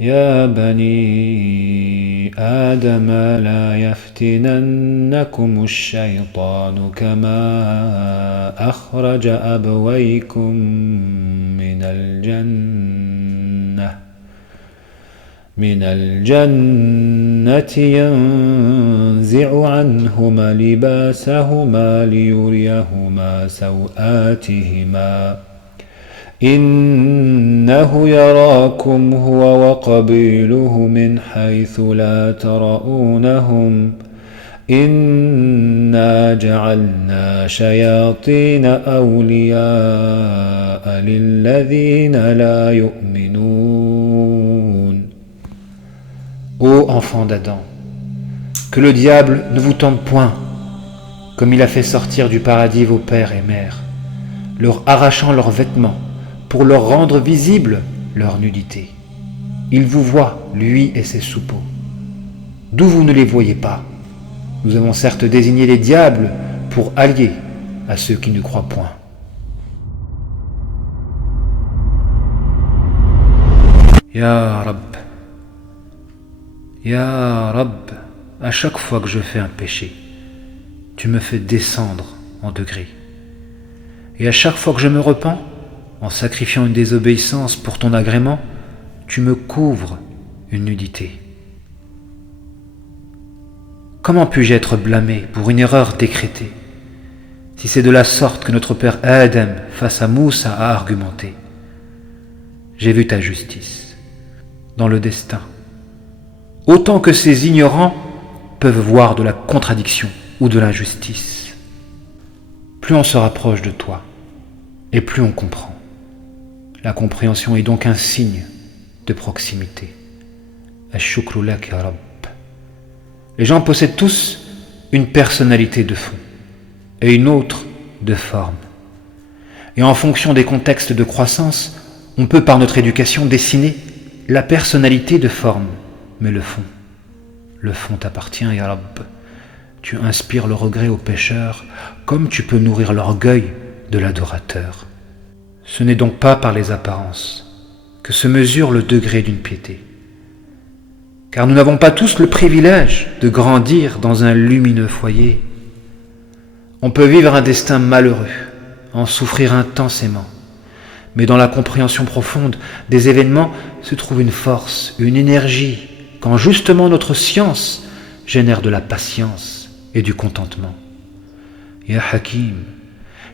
يا بني آدم لا يفتننكم الشيطان كما أخرج أبويكم من الجنة ينزع عنهما لباسهما ليريهما سوآتهما إنه يراكم هو وقبيله من حيث لا ترونهم إنا جعلنا شياطين أولياء للذين لا يؤمنون. Ô enfants d'Adam, que le diable ne vous tente point, comme il a fait sortir du paradis vos pères et mères, leur arrachant leurs vêtements, pour leur rendre visible leur nudité. Il vous voit, lui et ses soupeaux. D'où vous ne les voyez pas. Nous avons certes désigné les diables pour alliés à ceux qui ne croient point. Ya Rab, Ya Rab, à chaque fois que je fais un péché, tu me fais descendre en degrés. Et à chaque fois que je me repens, en sacrifiant une désobéissance pour ton agrément, tu me couvres une nudité. Comment puis-je être blâmé pour une erreur décrétée, si c'est de la sorte que notre père Adam face à Moussa a argumenté? J'ai vu ta justice dans le destin, autant que ces ignorants peuvent voir de la contradiction ou de l'injustice. Plus on se rapproche de toi, et plus on comprend. La compréhension est donc un signe de proximité. Ash-shukru lak ya Rabb. Les gens possèdent tous une personnalité de fond et une autre de forme. Et en fonction des contextes de croissance, on peut par notre éducation dessiner la personnalité de forme, mais le fond t'appartient ya Rabb. Tu inspires le regret aux pécheurs comme tu peux nourrir l'orgueil de l'adorateur. Ce n'est donc pas par les apparences que se mesure le degré d'une piété. Car nous n'avons pas tous le privilège de grandir dans un lumineux foyer. On peut vivre un destin malheureux, en souffrir intensément, mais dans la compréhension profonde des événements se trouve une force, une énergie, quand justement notre science génère de la patience et du contentement. Ya Hakim,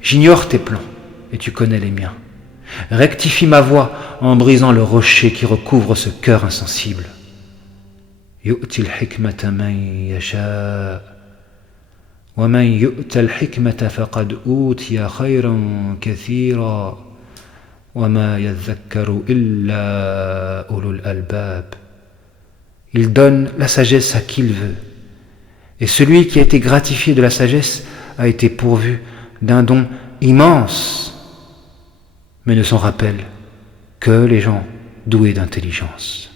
j'ignore tes plans et tu connais les miens. Rectifie ma voix en brisant le rocher qui recouvre ce cœur insensible. يؤتي الحكمة من يشاء ومن يؤت الحكمة فقد أوتي خيرا كثيرا وما يذكر إلا أولو الألباب. Il donne la sagesse à qui il veut, et celui qui a été gratifié de la sagesse a été pourvu d'un don immense, mais ne s'en rappellent que les gens doués d'intelligence.